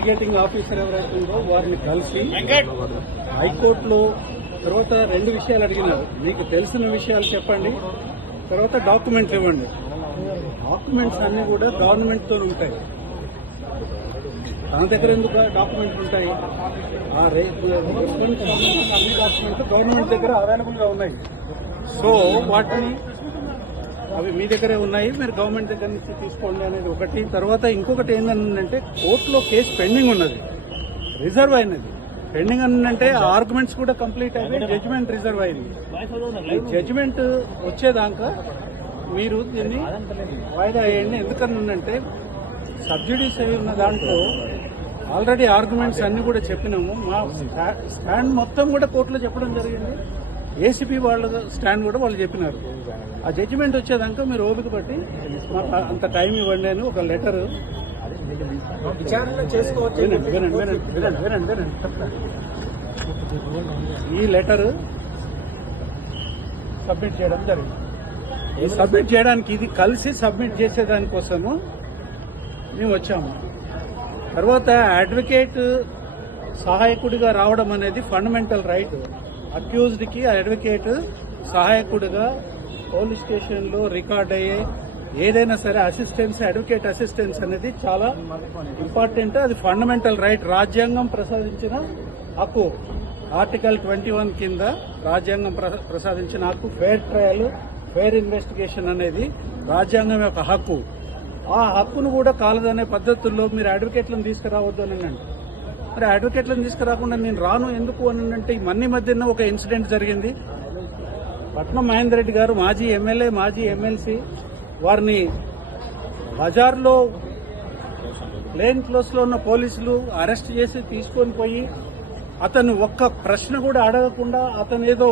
Investigating officer ఎవరైతే ఉందో వారిని కలిసి హైకోర్టులో తర్వాత రెండు విషయాలు అడిగినారు. మీకు తెలిసిన విషయాలు చెప్పండి. తర్వాత డాక్యుమెంట్స్ ఇవ్వండి. డాక్యుమెంట్స్ అన్ని కూడా గవర్నమెంట్తో ఉంటాయి. తన దగ్గర ఎందుకు డాక్యుమెంట్స్ ఉంటాయి? ఆ రేపు అన్ని డాక్యుమెంట్స్ గవర్నమెంట్ దగ్గర అవైలబుల్గా ఉన్నాయి. సో వాటిని అవి మీ దగ్గరే ఉన్నాయి మీరు గవర్నమెంట్ దగ్గర నుంచి తీసుకోండి అనేది ఒకటి. తర్వాత ఇంకొకటి ఏంటంటే కోర్టులో కేసు పెండింగ్ ఉన్నది రిజర్వ్ అయినది. పెండింగ్ అంటే ఆర్గ్యుమెంట్స్ కూడా కంప్లీట్ అయినాయి జడ్జిమెంట్ రిజర్వ్ అయింది. ఈ జడ్జిమెంట్ వచ్చేదాకా మీరు దీన్ని వాయిదా వేయండి ఎందుకనంటే సబ్సిడీస్ అవి ఉన్న దాంట్లో ఆల్రెడీ ఆర్గ్యుమెంట్స్ అన్ని కూడా చెప్పినాము. మా స్టా- స్టాండ్ మొత్తం కూడా కోర్టులో చెప్పడం జరిగింది. ఏసీపీ వాళ్ళ స్టాండ్ కూడా వాళ్ళు చెప్పినారు. ఆ జడ్జిమెంట్ వచ్చేదాకా మీరు ఓపిక పట్టి అంత టైం ఇవ్వండి అని ఒక లెటర్. ఈ లెటర్ సబ్మిట్ చేయడం జరిగింది. ఈ సబ్మిట్ చేయడానికి ఇది కలిసి సబ్మిట్ చేసేదానికోసము మేము వచ్చాము. తర్వాత అడ్వకేట్ సహాయకుడిగా రావడం అనేది ఫండమెంటల్ రైట్ అక్యూజ్డ్కి అడ్వకేట్ సహాయకుడిగా పోలీస్ స్టేషన్లో రికార్డ్ అయ్యే ఏదైనా సరే అసిస్టెన్స్ అడ్వకేట్ అసిస్టెన్స్ అనేది చాలా ఇంపార్టెంట్ అది ఫండమెంటల్ రైట్ రాజ్యాంగం ప్రసాదించిన హక్కు. ఆర్టికల్ ట్వంటీ వన్ కింద రాజ్యాంగం ప్రసాదించిన హక్కు. ఫెయిర్ ట్రయల్ ఫెయిర్ ఇన్వెస్టిగేషన్ అనేది రాజ్యాంగం యొక్క హక్కు. ఆ హక్కును కూడా కాలదనే పద్ధతుల్లో మీరు అడ్వకేట్లను తీసుకురావద్దు అని మరి అడ్వకేట్లను తీసుకురాకుండా నేను రాను ఎందుకు అని అంటే మన్నీ మన్ని మధ్యన ఒక ఇన్సిడెంట్ జరిగింది. పట్నం మహేందర్ రెడ్డి గారు మాజీ ఎమ్మెల్యే మాజీ ఎమ్మెల్సీ వారిని బజార్లో ప్లేన్ క్లోజ్లో ఉన్న పోలీసులు అరెస్ట్ చేసి తీసుకొని పోయి అతను ఒక్క ప్రశ్న కూడా అడగకుండా అతను ఏదో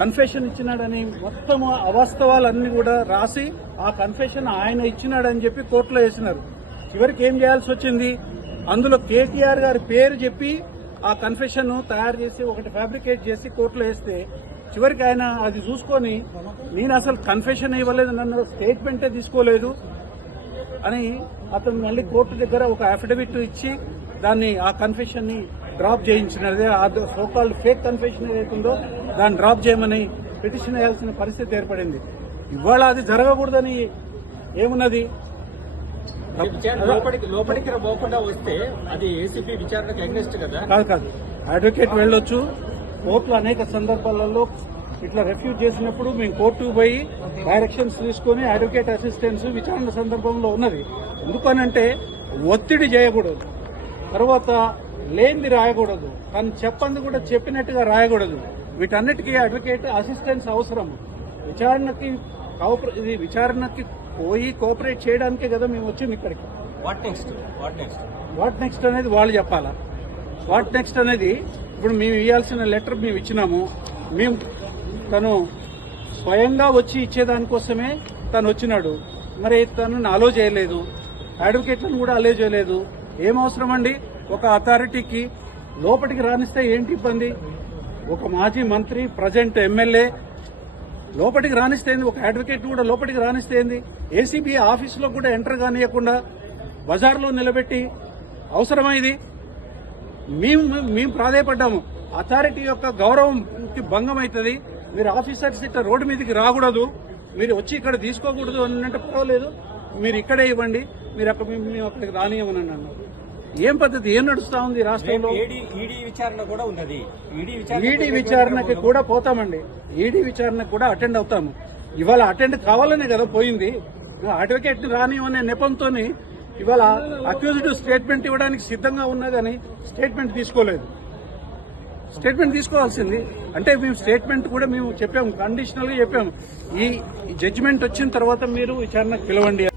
కన్ఫెషన్ ఇచ్చినాడని మొత్తం అవాస్తవాలన్నీ కూడా రాసి ఆ కన్ఫెషన్ ఆయన ఇచ్చినాడని చెప్పి కోర్టులో వేసినారు. చివరికి ఏం చేయాల్సి వచ్చింది? అందులో కేటీఆర్ గారి పేరు చెప్పి ఆ కన్ఫెషన్ తయారు చేసి ఒకటి ఫ్యాబ్రికేట్ చేసి కోర్టులో వేస్తే చివరికి ఆయన అది చూసుకొని నేను అసలు కన్ఫెషన్ ఇవ్వలేదు నన్ను స్టేట్మెంటే తీసుకోలేదు అని అతను మళ్ళీ కోర్టు దగ్గర ఒక అఫిడవిట్ ఇచ్చి దాన్ని ఆ కన్ఫెషన్ని డ్రాప్ చేయించినది ఆ సోకాల్డ్ ఫేక్ కన్ఫెషన్ ఏదైతుందో దాన్ని డ్రాప్ చేయమని పిటిషన్ వేయాల్సిన పరిస్థితి ఏర్పడింది. ఇవాళ అది జరగకూడదని ఏమున్నది? లోపలికి లోపలికి పోకుండా వస్తే అది ఏసీపీ విచారణకు అగ్నెస్ట్ కదా? కాదు కాదు. అడ్వకేట్ వెళ్ళొచ్చు. కోర్టులో అనేక సందర్భాలలో ఇట్లా రెఫ్యూజ్ చేసినప్పుడు మేము కోర్టుకు పోయి డైరెక్షన్స్ తీసుకొని అడ్వకేట్ అసిస్టెన్స్ విచారణ సందర్భంలో ఉన్నది. ఎందుకనంటే ఒత్తిడి చేయకూడదు. తర్వాత లేనిది రాయకూడదు. తను చెప్పంది కూడా చెప్పినట్టుగా రాయకూడదు. వీటన్నిటికీ అడ్వకేట్ అసిస్టెన్స్ అవసరం విచారణకి ఇది విచారణకి పోయి కోఆపరేట్ చేయడానికే కదా మేము వచ్చింది ఇక్కడికి. What next what next what next అనేది వాళ్ళు చెప్పాలా? వాట్ నెక్స్ట్ అనేది ఇప్పుడు మేము ఇవ్వాల్సిన లెటర్ మేము ఇచ్చినాము. మేము తను స్వయంగా వచ్చి ఇచ్చేదానికోసమే తను వచ్చినాడు. మరి తనని అలో చేయలేదు. అడ్వకేట్లను కూడా అలో చేయలేదు. ఏం అవసరం అండి? ఒక అథారిటీకి లోపలికి రానిస్తే ఏంటి ఇబ్బంది? ఒక మాజీ మంత్రి ప్రజెంట్ ఎమ్మెల్యే లోపలికి రానిస్తేంది ఒక అడ్వకేట్ కూడా లోపలికి రానిస్తేంది ఏసీబీ ఆఫీసులో కూడా ఎంటర్ కానియకుండా బజార్లో నిలబెట్టి అవసరమా ఇది? మేము మేము ప్రాధాయపడ్డాము. అథారిటీ యొక్క గౌరవంకి భంగం అవుతుంది మీరు ఆఫీసర్స్ ఇట్లా రోడ్డు మీదకి రాకూడదు. మీరు వచ్చి ఇక్కడ తీసుకోకూడదు అని అంటే పర్వాలేదు. మీరు ఇక్కడే ఇవ్వండి. మీరు అక్కడ మేము మేము అక్కడికి రానియమని అన్నారు ఏం పద్ధతి? ఏం నడుస్తా ఉంది రాష్ట్రంలో? ఈడీ ఈడీ విచారణ కూడా ఉన్నది. ఈడీ విచారణ విచారణకి కూడా పోతామండి. ఈడీ విచారణకు కూడా అటెండ్ అవుతాము. ఇవాళ అటెండ్ కావాలనే కదా పోయింది. అడ్వకేట్ రానివనే నెపంతో ఇవాళ అక్యూజ్డ్ స్టేట్మెంట్ ఇవ్వడానికి సిద్ధంగా ఉన్నా కానీ స్టేట్మెంట్ తీసుకోలేదు. స్టేట్మెంట్ తీసుకోవాల్సింది. అంటే మేము స్టేట్మెంట్ కూడా మేము చెప్పాము. కండిషనల్గా చెప్పాము. ఈ జడ్జిమెంట్ వచ్చిన తర్వాత మీరు విచారణకు పిలవండి